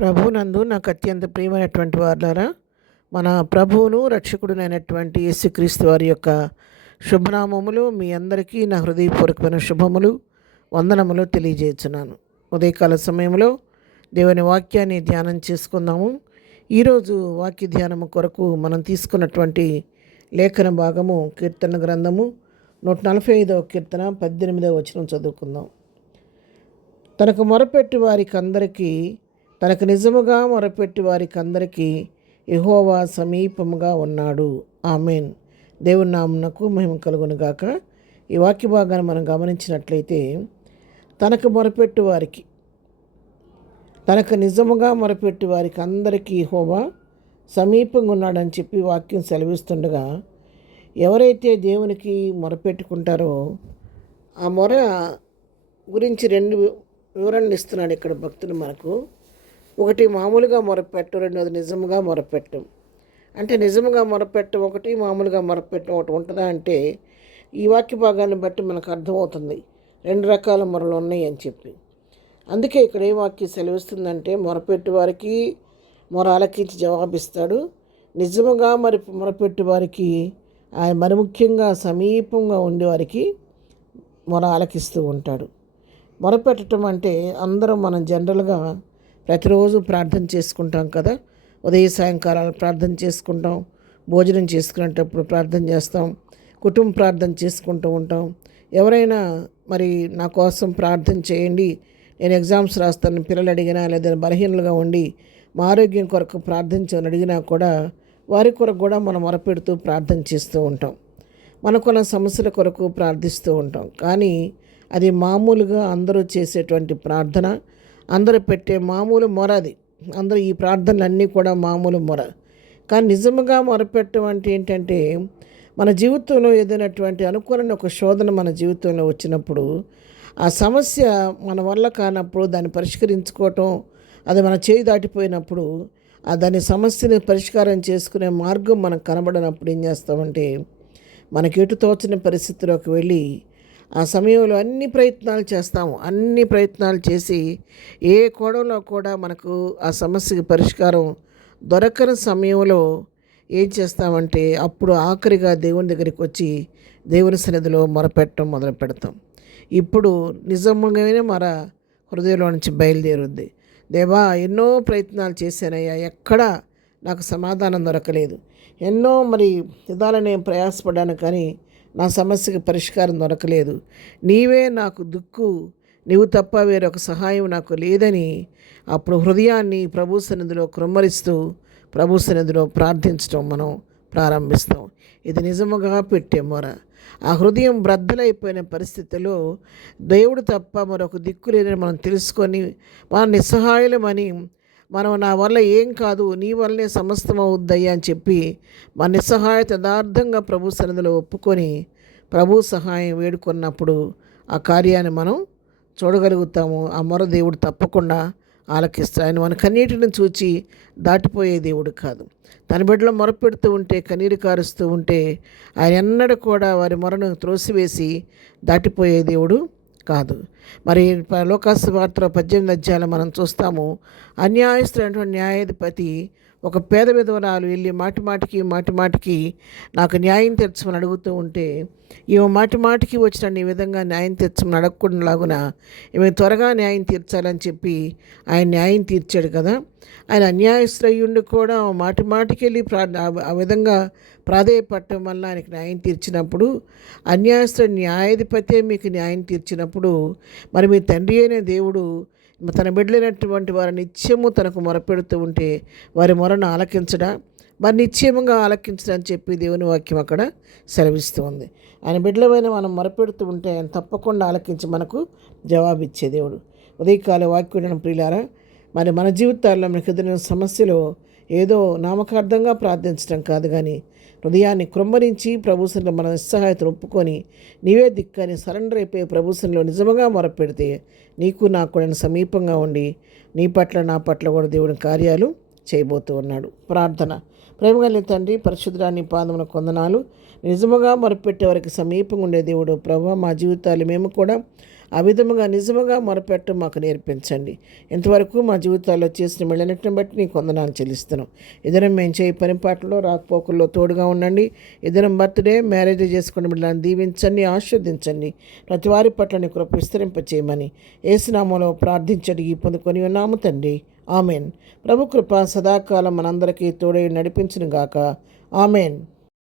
ప్రభువునందు నాకు అత్యంత ప్రియమైనటువంటి వారులారా, మన ప్రభువును రక్షకుడునైనటువంటి యేసుక్రీస్తు వారి యొక్క శుభనామములు మీ అందరికీ నా హృదయపూర్వకమైన శుభములు వందనములు తెలియజేస్తున్నాను. ఉదయకాల సమయంలో దేవుని వాక్యాన్ని ధ్యానం చేసుకుందాము. ఈరోజు వాక్య ధ్యానము కొరకు మనం తీసుకున్నటువంటి లేఖన భాగము కీర్తన గ్రంథము 145వ కీర్తన 18వ వచనం చదువుకుందాం. తనకు మొరపెట్టి వారికి అందరికీ తనకు నిజముగా మొరపెట్టి వారికి అందరికీ యెహోవా సమీపముగా ఉన్నాడు. ఆమేన్. దేవుని నామమునకు మహిమ కలుగును గాక. ఈ వాక్య భాగాన్ని మనం గమనించినట్లయితే, తనకు మొరపెట్టి వారికి, తనకు నిజముగా మొరపెట్టి వారికి అందరికీ యెహోవా సమీపంగా ఉన్నాడని చెప్పి వాక్యం సెలవిస్తుండగా, ఎవరైతే దేవునికి మొరపెట్టుకుంటారో ఆ మొర గురించి రెండు వివరణలు ఇస్తున్నాడు ఇక్కడ భక్తులు మనకు. ఒకటి మామూలుగా మొరపెట్టు, రెండోది నిజముగా మొరపెట్టు. అంటే నిజముగా మొరపెట్టు ఒకటి, మామూలుగా మొరపెట్టు ఒకటి ఉంటుందా అంటే ఈ వాక్య భాగాన్ని బట్టి మనకు అర్థమవుతుంది రెండు రకాల మొరలు ఉన్నాయి అని చెప్పి. అందుకే ఇక్కడ ఏ వాక్యం సెలవిస్తుందంటే, మొరపెట్టు వారికి మొర ఆలకించి జవాబిస్తాడు, నిజముగా మొరపెట్టు వారికి ఆయన మరి ముఖ్యంగా సమీపంగా ఉండేవారికి మొర ఆలకిస్తూ ఉంటాడు. మొరపెట్టడం అంటే అందరం మనం జనరల్గా ప్రతిరోజు ప్రార్థన చేసుకుంటాం కదా. ఉదయ సాయంకాలాలు ప్రార్థన చేసుకుంటాం, భోజనం చేసుకునేటప్పుడు ప్రార్థన చేస్తాం, కుటుంబ ప్రార్థన చేసుకుంటూ ఉంటాం. ఎవరైనా మరి నా కోసం ప్రార్థన చేయండి, నేను ఎగ్జామ్స్ రాస్తాను పిల్లలు అడిగినా, లేదా బలహీనలుగా ఉండి మా ఆరోగ్యం కొరకు ప్రార్థన చేయని అడిగినా కూడా వారి కొరకు కూడా మనం మొరపెడుతూ ప్రార్థన చేస్తూ ఉంటాం. మనకున్న సమస్యల కొరకు ప్రార్థిస్తూ ఉంటాం. కానీ అది మామూలుగా అందరూ చేసేటువంటి ప్రార్థన, అందరూ పెట్టే మామూలు మొర అది. అందరూ ఈ ప్రార్థనలన్నీ కూడా మామూలు మొర. కానీ నిజముగా మొరపెట్టడం అంటే ఏంటంటే, మన జీవితంలో ఏదైనటువంటి అనుకోని ఒక శోధన మన జీవితంలో వచ్చినప్పుడు, ఆ సమస్య మన వల్ల కానప్పుడు దాన్ని పరిష్కరించుకోవటం, అది మన చేయి దాటిపోయినప్పుడు దాని సమస్యని పరిష్కారం చేసుకునే మార్గం మనకు కనబడినప్పుడు ఏం చేస్తామంటే, మనకి ఎటు తోచని పరిస్థితిలోకి వెళ్ళి ఆ సమయంలో అన్ని ప్రయత్నాలు చేస్తాము. అన్ని ప్రయత్నాలు చేసి ఏ కోణంలో కూడా మనకు ఆ సమస్యకి పరిష్కారం దొరకని సమయంలో ఏం చేస్తామంటే, అప్పుడు ఆఖరిగా దేవుని దగ్గరికి వచ్చి దేవుని సన్నిధిలో మొరపెట్టడం మొదలు పెడతాం. ఇప్పుడు నిజంగానే మన హృదయంలో నుంచి బయలుదేరుద్ది. దేవా, ఎన్నో ప్రయత్నాలు చేశానయ్యా, ఎక్కడా నాకు సమాధానం దొరకలేదు. ఎన్నో విధాలు నేను ప్రయాసపడ్డాను, కానీ నా సమస్యకి పరిష్కారం దొరకలేదు. నీవే నాకు దిక్కు, నీవు తప్ప వేరొక సహాయం నాకు లేదని అప్పుడు హృదయాన్ని ప్రభు సన్నిధిలో కృమ్మరిస్తూ ప్రభు సన్నిధిలో ప్రార్థించడం మనం ప్రారంభిస్తాం. ఇది నిజముగా పెట్టే మొర. ఆ హృదయం బ్రద్దలైపోయిన పరిస్థితిలో దేవుడు తప్ప మరొక దిక్కు లేదని మనం తెలుసుకొని మన నిస్సహాయులమని, మనం నా వల్ల ఏం కాదు, నీ వల్లనే సమస్తం అవుద్దయ్యా అని చెప్పి మన నిస్సహాయత యథార్థంగా ప్రభు సన్నిధిలో ఒప్పుకొని ప్రభు సహాయం వేడుకున్నప్పుడు ఆ కార్యాన్ని మనం చూడగలుగుతాము. ఆ మొర దేవుడు తప్పకుండా ఆలకిస్తాడు. ఆయన మన కన్నీటిని చూచి దాటిపోయే దేవుడు కాదు. తన బిడ్డలో మొరపెడుతూ ఉంటే, కన్నీరు కారుస్తూ ఉంటే ఆయన ఎన్నడూ కూడా వారి మొరను త్రోసివేసి దాటిపోయే దేవుడు కాదు. మరి లోకాసు వార్తలో 18 అధ్యాయాలు మనం చూస్తాము. అన్యాయస్తుడైనటువంటి న్యాయాధిపతి ఒక పేద విధవరాలు వెళ్ళి మాటిమాటికి నాకు న్యాయం తీర్చమని అడుగుతూ ఉంటే, ఈమె మాటిమాటికి వచ్చిన ఈ విధంగా న్యాయం తీర్చమని అడగకుండాలాగున ఈమె త్వరగా న్యాయం తీర్చాలని చెప్పి ఆయన న్యాయం తీర్చాడు కదా. ఆయన అన్యాయస్తుడయ్యుండి కూడా మాటిమాటికి వెళ్ళి ఆ విధంగా ప్రాధేయపడటం వల్ల ఆయనకు న్యాయం తీర్చినప్పుడు, అన్యాయస్తుడు న్యాయాధిపతే మీకు న్యాయం తీర్చినప్పుడు, మరి మీ తండ్రి అయిన దేవుడు తన బిడ్డలైనటువంటి వారు నిత్యము తనకు మొరపెడుతూ ఉంటే వారి మొరను ఆలకించడా? మరి నిశ్చయముగా ఆలకించడని చెప్పి దేవుని వాక్యం అక్కడ సెలవిస్తూ ఉంది. ఆయన బిడ్డలమైన మనం మొరపెడుతూ ఉంటే ఆయన తప్పకుండా ఆలకించి మనకు జవాబిచ్చే దేవుడు. ఉదయకాల వాక్యం ప్రియులారా, మరి మన జీవితాల్లో మనకు ఎదురైన సమస్యలో ఏదో నామకార్థంగా ప్రార్థించడం కాదు, కానీ హృదయాన్ని కృమ్మరించి ప్రభుత్వంలో మన నిస్సహాయతను ఒప్పుకొని నీవే దిక్కని సరెండర్ అయిపోయి ప్రభుత్వంలో నిజముగా మొరపెడితే నీకు నాకు కూడా సమీపంగా ఉండి నీ పట్ల నా పట్ల కూడా దేవుని కార్యాలు చేయబోతూ ఉన్నాడు. ప్రార్థన. ప్రేమగలిగిన తండ్రి, పరిశుద్ధురాని పాదమున కొందనాలు. నిజముగా మొరపెట్టే వారికి సమీపంగా ఉండే దేవుడు ప్రభువా, మా జీవితాలు మేము కూడా ఆ విధముగా నిజముగా మొరపెట్ట మాకు నేర్పించండి. ఇంతవరకు మా జీవితాల్లో చేసిన మెళ్ళన్నిటిని బట్టి నీ కొందనాలు చెల్లిస్తున్నాం. ఇద్దరం మేము చేయి పని పాటల్లో రాకపోకల్లో తోడుగా ఉండండి. ఇద్దరం బర్త్డే మ్యారేజ్ చేసుకుని బిడ్డలను దీవించండి, ఆశీర్వదించండి. ప్రతి వారి పట్ల నీ కృప విస్తరింపచేయమని యేసునామములో ప్రార్థించడి పొందుకొని ఉన్నాము తండ్రి. ఆమెన్. ప్రభు కృప సదాకాలం మనందరికీ తోడై నడిపించును గాక. ఆమెన్.